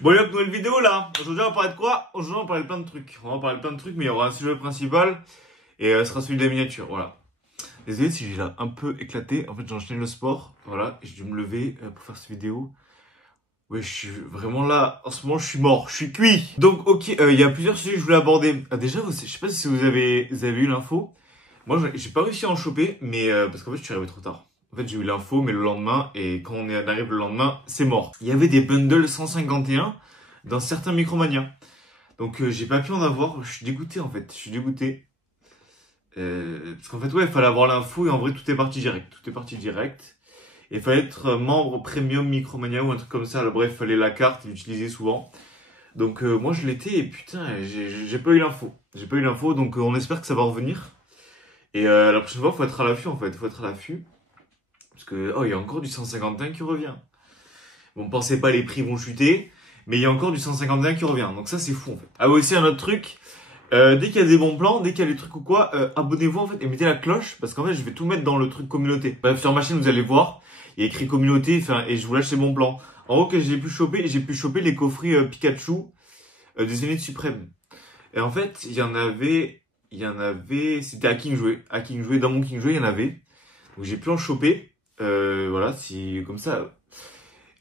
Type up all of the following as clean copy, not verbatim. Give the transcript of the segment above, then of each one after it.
Bon, allez hop, nouvelle vidéo là. Aujourd'hui, on va parler de quoi? Aujourd'hui, on va parler de plein de trucs. On va parler de plein de trucs, mais il y aura un sujet principal et ce sera celui de la miniature. Voilà. Désolé si j'ai là un peu éclaté. En fait, j'ai enchaîné le sport. Voilà. Et j'ai dû me lever pour faire cette vidéo. Ouais, je suis vraiment là. En ce moment, je suis mort. Je suis cuit. Donc, ok, il y a plusieurs sujets que je voulais aborder. Déjà, je sais pas si vous avez eu l'info. Moi, j'ai pas réussi à en choper, mais parce qu'en fait, je suis arrivé trop tard. En fait, j'ai eu l'info, mais le lendemain, et quand on arrive le lendemain, c'est mort. Il y avait des bundles 151 dans certains Micromania. Donc, j'ai pas pu en avoir. Je suis dégoûté, en fait. Je suis dégoûté. Parce qu'en fait, ouais, il fallait avoir l'info, et en vrai, tout est parti direct. Tout est parti direct. Et il fallait être membre premium Micromania ou un truc comme ça. Alors, bref, il fallait la carte, l'utiliser souvent. Donc, moi, je l'étais, et putain, j'ai pas eu l'info. J'ai pas eu l'info, donc on espère que ça va revenir. Et la prochaine fois, faut être à l'affût en fait, faut être à l'affût. Parce que, oh, il y a encore du 151 qui revient. Bon, pensez pas les prix vont chuter, mais il y a encore du 151 qui revient. Donc ça, c'est fou en fait. Ah oui, aussi un autre truc, dès qu'il y a des bons plans, dès qu'il y a des trucs ou quoi, abonnez-vous en fait et mettez la cloche, parce qu'en fait, je vais tout mettre dans le truc communauté. Bref, sur ma chaîne, vous allez voir, il y a écrit communauté, enfin, et je vous lâche ces bons plans. En gros, que j'ai pu choper les coffrets Pikachu des Zénith Suprême. Et en fait, il y en avait, c'était à King Jouet. À King Jouet, dans mon King Jouet, il y en avait. Donc j'ai pu en choper. Voilà, si, comme ça.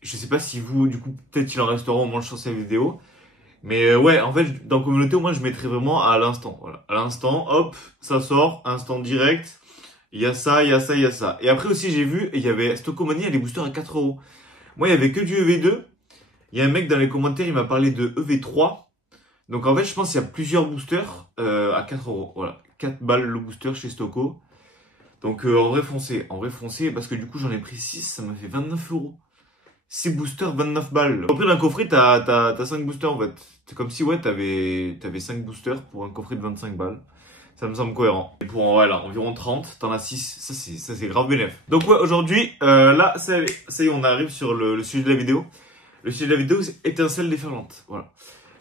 Je sais pas si vous, du coup, peut-être qu'il en restera au moment où je sors cette vidéo. Mais ouais, en fait, dans communauté, au moins, je mettrai vraiment à l'instant. Voilà. À l'instant, hop, ça sort, instant direct. Il y a ça, il y a ça, il y a ça. Et après aussi, j'ai vu, il y avait Stockomania, il y a des boosters à 4 euros. Moi, il y avait que du EV2. Il y a un mec dans les commentaires, il m'a parlé de EV3. Donc en fait, je pense qu'il y a plusieurs boosters à 4 euros. Voilà, 4 balles le booster chez Stocko. Donc en vrai foncez, parce que du coup j'en ai pris 6, ça m'a fait 29 euros. 6 boosters, 29 balles. Au prix d'un coffret, t'as 5 boosters en fait. C'est comme si ouais, t'avais 5 boosters pour un coffret de 25 balles. Ça me semble cohérent. Et pour voilà, environ 30, t'en as 6. Ça c'est grave bénéf. Donc ouais, aujourd'hui, là, ça y est, on arrive sur le sujet de la vidéo. Le sujet de la vidéo, c'est étincelle déferlante. Voilà.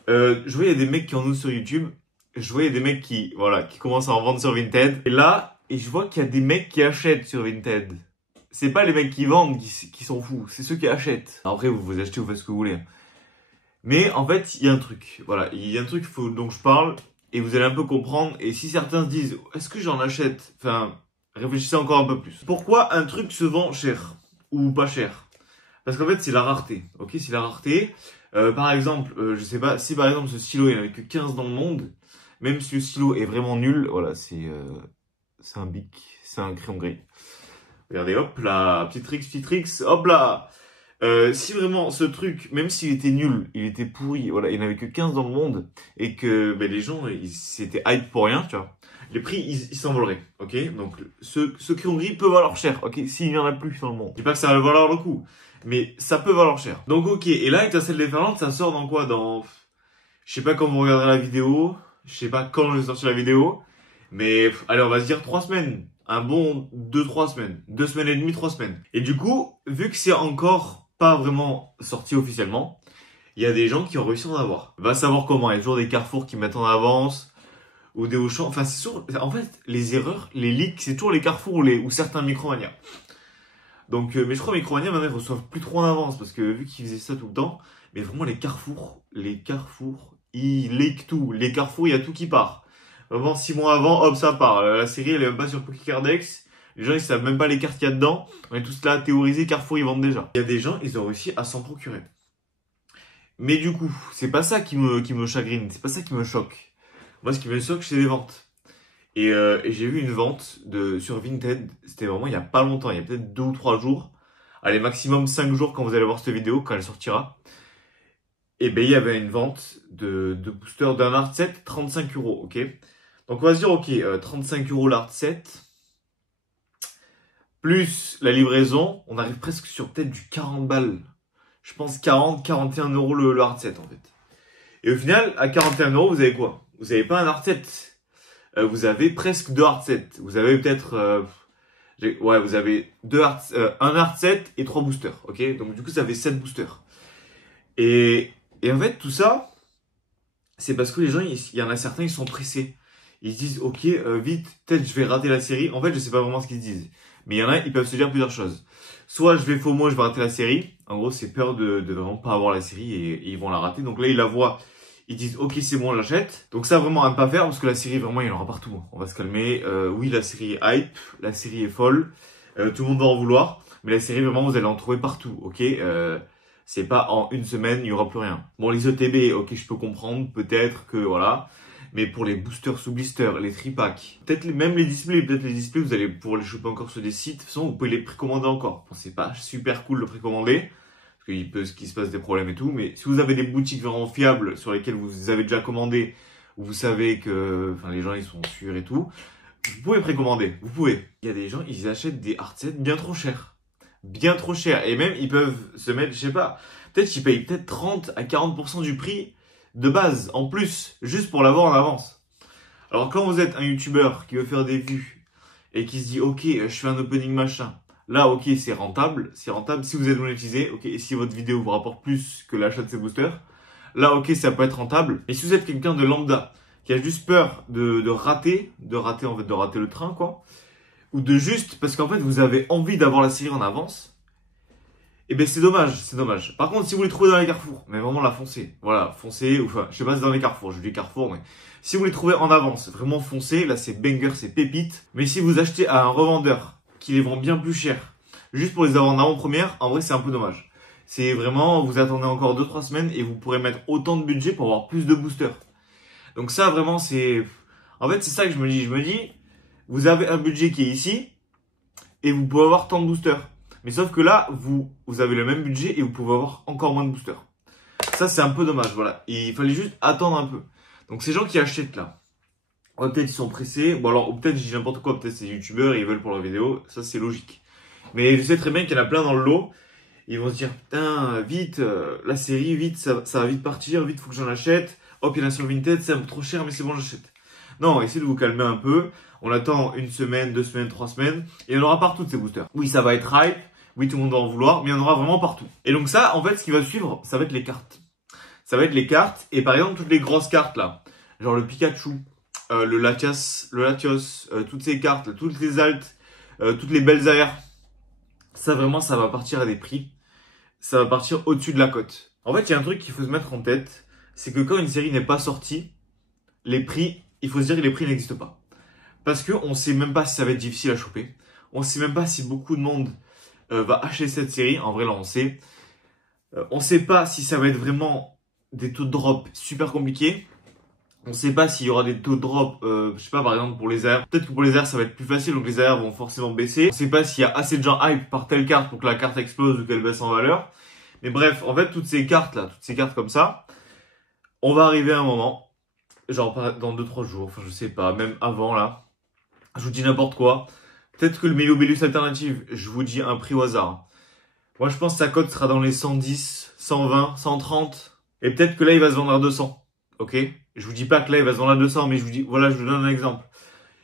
Je vois, il y a des mecs qui en ont sur YouTube. Je vois, il y a des mecs qui, voilà, qui commencent à en vendre sur Vinted. Et là, je vois qu'il y a des mecs qui achètent sur Vinted. C'est pas les mecs qui vendent qui sont fous. C'est ceux qui achètent. Après, vous achetez, vous faites ce que vous voulez. Mais, en fait, il y a un truc. Voilà. Il y a un truc dont je parle. Et vous allez un peu comprendre. Et si certains se disent, est-ce que j'en achète? Enfin, réfléchissez encore un peu plus. Pourquoi un truc se vend cher? Ou pas cher? Parce qu'en fait, c'est la rareté. Ok, c'est la rareté. Par exemple, je sais pas, si par exemple ce stylo il n'y en avait que 15 dans le monde, même si le stylo est vraiment nul, voilà, c'est un bic, c'est un crayon gris. Regardez, hop là, petit tricks, hop là. Si vraiment ce truc, même s'il était nul, il était pourri, voilà, il n'y en avait que 15 dans le monde, et que ben, les gens, c'était hype pour rien, tu vois, les prix, ils s'envoleraient, ok? Donc, ce crayon gris peut valoir cher, ok? S'il n'y en a plus dans le monde. Je dis pas que ça va valoir le coup, mais ça peut valoir cher. Donc, ok, et là, étincelle déferlante, ça sort dans quoi? Je sais pas quand vous regarderez la vidéo, je sais pas quand je vais sortir la vidéo, mais allez, on va se dire 3 semaines. Un bon 2-3 semaines. 2 semaines et demie, 3 semaines. Et du coup, vu que c'est encore pas vraiment sorti officiellement, il y a des gens qui ont réussi à en avoir. Va savoir comment. Il y a toujours des Carrefour qui mettent en avance, ou des Auchan. Enfin, c'est sûr, en fait, les erreurs, les leaks, c'est toujours les Carrefour ou certains Micromania. Donc, mais je crois que Micromania, maintenant, ils reçoivent plus trop en avance, parce que vu qu'ils faisaient ça tout le temps, mais vraiment, les Carrefour, ils leak tout. Les Carrefour, il y a tout qui part. Vraiment, 6 mois avant, hop, ça part. La série, elle est même pas sur Pokécardex. Les gens, ils savent même pas les cartes qu'il y a dedans. On est tous là à théoriser, Carrefour, ils vendent déjà. Il y a des gens, ils ont réussi à s'en procurer. Mais du coup, c'est pas ça qui me chagrine, c'est pas ça qui me choque. Moi, ce qui me choque, c'est les ventes. Et j'ai vu une vente sur Vinted, c'était vraiment il y a pas longtemps, il y a peut-être 2 ou 3 jours. Allez, maximum 5 jours quand vous allez voir cette vidéo, quand elle sortira. Et ben, il y avait une vente de booster d'un Art 7, 35 euros, ok? Donc, on va se dire, ok, 35 euros l'Art 7, plus la livraison, on arrive presque sur peut-être du 40 balles. Je pense 41 euros le Art 7, en fait. Et au final, à 41 euros, vous avez quoi? Vous avez pas un Art 7. Vous avez presque 2 Art 7. Vous avez peut-être... ouais, vous avez un Art 7 et 3 boosters, ok? Donc, du coup, ça fait 7 boosters. Et en fait, tout ça, c'est parce que les gens, il y en a certains, ils sont pressés. Ils se disent, ok, vite, peut-être je vais rater la série. En fait, je sais pas vraiment ce qu'ils se disent. Mais il y en a, ils peuvent se dire plusieurs choses. Soit je vais FOMO, je vais rater la série. En gros, c'est peur de vraiment pas avoir la série et ils vont la rater. Donc là, ils la voient, ils disent ok, c'est bon, j'achète. Donc ça, vraiment à ne pas faire parce que la série, vraiment, il y en aura partout. On va se calmer. Oui, la série est hype, la série est folle. Tout le monde va en vouloir. Mais la série, vraiment, vous allez en trouver partout, ok. C'est pas en une semaine, il n'y aura plus rien. Bon, les ETB, ok, je peux comprendre, peut-être que voilà. Mais pour les boosters sous blister, les tripacks, même les displays, vous allez pouvoir les choper encore sur des sites. De toute façon, vous pouvez les précommander encore. Bon, c'est pas super cool de précommander, parce qu'il peut qu'il se passe des problèmes et tout. Mais si vous avez des boutiques vraiment fiables sur lesquelles vous avez déjà commandé, où vous savez que, enfin, les gens ils sont sûrs et tout, vous pouvez précommander. Vous pouvez. Il y a des gens, ils achètent des hard sets bien trop chers. Bien trop cher. Et même, ils peuvent se mettre, je sais pas, peut-être qu'ils payent peut-être 30 à 40% du prix de base, en plus, juste pour l'avoir en avance. Alors, quand vous êtes un YouTuber qui veut faire des vues et qui se dit, ok, je fais un opening machin, là, ok, c'est rentable. Si vous êtes monétisé, ok, et si votre vidéo vous rapporte plus que l'achat de ces boosters, là, ok, ça peut être rentable. Et si vous êtes quelqu'un de lambda, qui a juste peur de rater le train, quoi, ou de juste parce qu'en fait vous avez envie d'avoir la série en avance, et ben c'est dommage. Par contre, si vous les trouvez dans les carrefours, mais vraiment la foncez. Voilà, foncez, enfin, je sais pas si c'est dans les carrefours, je dis carrefour, mais si vous les trouvez en avance, vraiment foncez, là c'est banger, c'est pépite. Mais si vous achetez à un revendeur qui les vend bien plus cher, juste pour les avoir en avant-première, en vrai c'est un peu dommage. C'est vraiment, vous attendez encore 2-3 semaines et vous pourrez mettre autant de budget pour avoir plus de boosters. Donc ça vraiment c'est, en fait c'est ça que je me dis, vous avez un budget qui est ici et vous pouvez avoir tant de boosters. Mais sauf que là, vous avez le même budget et vous pouvez avoir encore moins de boosters. Ça, c'est un peu dommage, voilà. Et il fallait juste attendre un peu. Donc ces gens qui achètent là, peut-être ils sont pressés. Bon alors, ou peut-être je dis n'importe quoi, peut-être c'est youtubeurs et ils veulent pour leur vidéo. Ça, c'est logique. Mais je sais très bien qu'il y en a plein dans le lot. Ils vont se dire, putain, vite, la série, vite, ça va vite partir, vite, faut que j'en achète. Hop, il y en a sur Vinted, c'est un peu trop cher, mais c'est bon, j'achète. Non, essayez de vous calmer un peu. On attend 1 semaine, 2 semaines, 3 semaines. Et il y en aura partout de ces boosters. Oui, ça va être hype. Oui, tout le monde va en vouloir. Mais il y en aura vraiment partout. Et donc ça, en fait, ce qui va suivre, ça va être les cartes. Ça va être les cartes. Et par exemple, toutes les grosses cartes là. Genre le Pikachu, le Latios, toutes ces cartes, là, toutes les altes, toutes les belles AR. Ça vraiment, ça va partir à des prix. Ça va partir au-dessus de la cote. En fait, il y a un truc qu'il faut se mettre en tête. C'est que quand une série n'est pas sortie, les prix, il faut se dire que les prix n'existent pas. Parce qu'on ne sait même pas si ça va être difficile à choper. On ne sait même pas si beaucoup de monde va acheter cette série. En vrai, là, on sait. On ne sait pas si ça va être vraiment des taux de drop super compliqués. On ne sait pas s'il y aura des taux de drop, je sais pas, par exemple, pour les airs. Peut-être que pour les airs, ça va être plus facile, donc les airs vont forcément baisser. On ne sait pas s'il y a assez de gens hype par telle carte pour que la carte explose ou qu'elle baisse en valeur. Mais bref, en fait, toutes ces cartes-là, toutes ces cartes comme ça, on va arriver à un moment, genre dans 2-3 jours, enfin je sais pas, même avant là. Je vous dis n'importe quoi. Peut-être que le Mélobélus alternative, je vous dis un prix au hasard. Moi, je pense que sa cote sera dans les 110, 120, 130. Et peut-être que là, il va se vendre à 200. Ok? Je vous dis pas que là, il va se vendre à 200, mais je vous dis, voilà, je vous donne un exemple.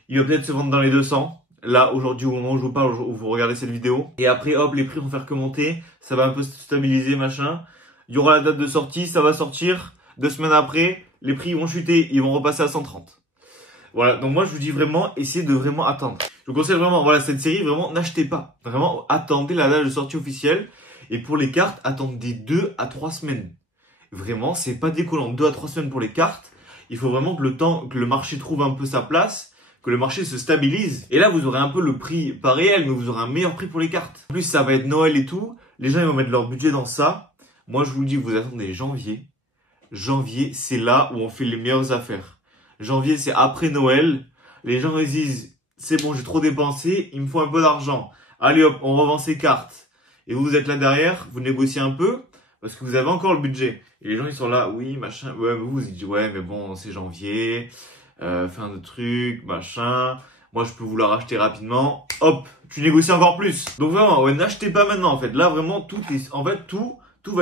Il va peut-être se vendre dans les 200. Là, aujourd'hui, au moment où je vous parle, où vous regardez cette vidéo. Et après, hop, les prix vont faire que monter. Ça va un peu se stabiliser, machin. Il y aura la date de sortie, ça va sortir. 2 semaines après, les prix vont chuter. Ils vont repasser à 130. Voilà, donc moi je vous dis vraiment, essayez de vraiment attendre. Je vous conseille vraiment, voilà, cette série, vraiment, n'achetez pas. Vraiment, attendez la date de sortie officielle. Et pour les cartes, attendez 2 à 3 semaines. Vraiment, c'est pas décollant. 2 à 3 semaines pour les cartes. Il faut vraiment que le marché trouve un peu sa place, que le marché se stabilise. Et là, vous aurez un peu le prix, pas réel, mais vous aurez un meilleur prix pour les cartes. En plus, ça va être Noël et tout. Les gens, ils vont mettre leur budget dans ça. Moi, je vous dis, vous attendez janvier. Janvier, c'est là où on fait les meilleures affaires. Janvier, c'est après Noël. Les gens ils disent, c'est bon, j'ai trop dépensé, il me faut un peu d'argent. Allez hop, on revend ces cartes. Et vous êtes là derrière, vous négociez un peu, parce que vous avez encore le budget. Et les gens, ils sont là, oui, machin. Ouais, mais vous dites, ouais, mais bon, c'est janvier, fin de truc, machin. Moi, je peux vous la racheter rapidement. Hop, tu négocies encore plus. Donc vraiment, ouais, n'achetez pas maintenant, en fait. Là, vraiment, tout va être trop. Tout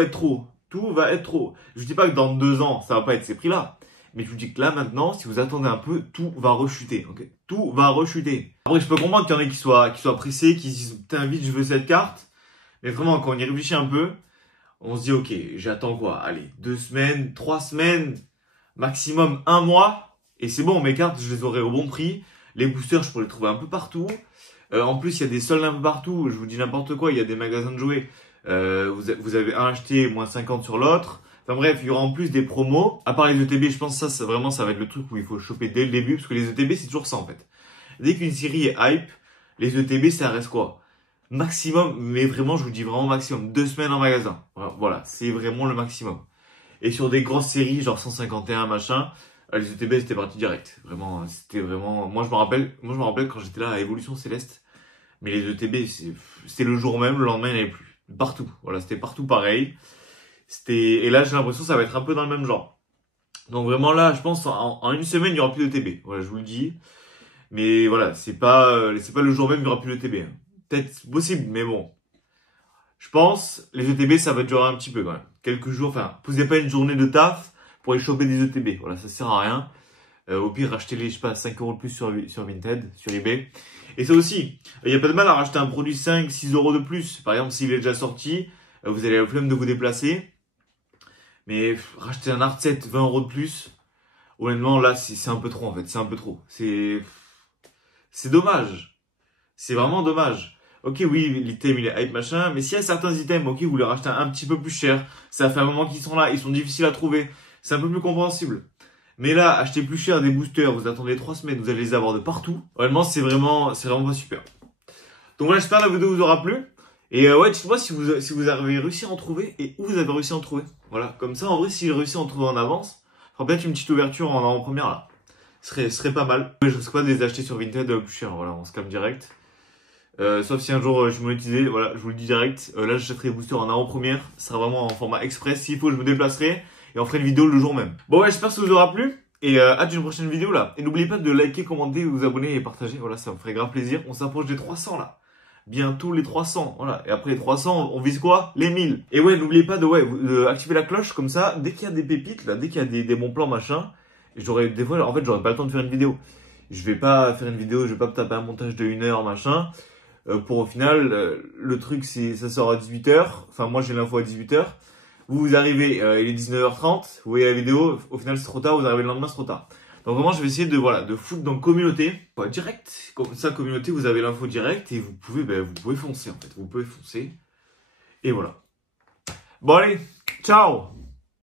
va être trop. Je dis pas que dans 2 ans, ça va pas être ces prix-là. Mais je vous dis que là, maintenant, si vous attendez un peu, tout va rechuter. Okay, tout va rechuter. Après, je peux comprendre qu'il y en ait qui soient pressés, qui se disent, putain, vite, je veux cette carte. Mais vraiment, quand on y réfléchit un peu, on se dit, ok, j'attends quoi? Allez, 2 semaines, 3 semaines, maximum 1 mois. Et c'est bon, mes cartes, je les aurai au bon prix. Les boosters, je pourrais les trouver un peu partout. En plus, il y a des soldes un peu partout. Je vous dis n'importe quoi. Il y a des magasins de jouets. Vous avez un acheté, moins 50 sur l'autre. Enfin bref, il y aura en plus des promos. À part les ETB, je pense que ça vraiment, ça va être le truc où il faut choper dès le début. Parce que les ETB, c'est toujours ça, en fait. Dès qu'une série est hype, les ETB, ça reste quoi? Maximum, mais vraiment, je vous dis vraiment maximum. 2 semaines en magasin. Voilà, c'est vraiment le maximum. Et sur des grosses séries, genre 151, machin, les ETB, c'était parti direct. Vraiment, c'était vraiment... Moi, je me rappelle quand j'étais là à Évolution Céleste. Mais les ETB, c'était le jour même, le lendemain, il n'y en avait plus. Partout. Voilà, c'était partout pareil. Et là, j'ai l'impression que ça va être un peu dans le même genre. Donc vraiment là, je pense, en une semaine, il n'y aura plus d'ETB. Voilà, je vous le dis. Mais voilà, c'est pas le jour même, il n'y aura plus d'ETB. Peut-être possible, mais bon. Je pense, les ETB, ça va durer un petit peu quand même. Quelques jours, enfin, posez pas une journée de taf pour aller choper des ETB. Voilà, ça sert à rien. Au pire, rachetez-les, je sais pas, 5 € de plus sur Vinted, sur eBay. Et ça aussi, il n'y a pas de mal à racheter un produit 5, 6 € de plus. Par exemple, s'il est déjà sorti, vous allez avoir la flemme de vous déplacer. Mais racheter un hard set 20 € de plus, honnêtement, là, c'est un peu trop en fait. C'est un peu trop. C'est dommage. C'est vraiment dommage. Ok, oui, l'item il est hype machin, mais s'il y a certains items, ok, vous les rachetez un petit peu plus cher, ça fait un moment qu'ils sont là, ils sont difficiles à trouver, c'est un peu plus compréhensible. Mais là, acheter plus cher des boosters, vous attendez 3 semaines, vous allez les avoir de partout. Honnêtement, c'est vraiment pas super. Donc voilà, j'espère que la vidéo vous aura plu. Et ouais, dites-moi si vous avez réussi à en trouver et où vous avez réussi à en trouver. Voilà, comme ça, en vrai, si j'ai réussi à en trouver en avance, je ferai peut-être une petite ouverture en avant-première là. Ce serait pas mal. Je risque pas de les acheter sur Vinted plus cher, voilà, on se calme direct. Sauf si un jour je monétisais, voilà, je vous le dis direct. Là, j'achèterai les boosters en avant-première. Ce sera vraiment en format express. S'il faut, je me déplacerai et on ferait une vidéo le jour même. Bon, ouais, j'espère que ça vous aura plu. Et hâte d'une prochaine vidéo là. Et n'oubliez pas de liker, commenter, vous abonner et partager. Voilà, ça me ferait grave plaisir. On s'approche des 300 là. Bientôt les 300. Voilà. Et après les 300, on vise quoi? Les 1000. Et ouais, n'oubliez pas de activer la cloche comme ça. Dès qu'il y a des pépites là, dès qu'il y a des bons plans machin. Des fois, en fait, j'aurais pas le temps de faire une vidéo. Je vais pas faire une vidéo, je vais pas me taper un montage de 1 heure machin. Pour au final, le truc, ça sort à 18h. Enfin, moi, j'ai l'info à 18h. Vous arrivez, il est 19h30. Vous voyez la vidéo. Au final, c'est trop tard. Vous arrivez le lendemain, c'est trop tard. Donc, vraiment, je vais essayer de foutre dans communauté. Direct. Comme ça, communauté, vous avez l'info direct et vous pouvez foncer, en fait. Vous pouvez foncer. Et voilà. Bon, allez. Ciao!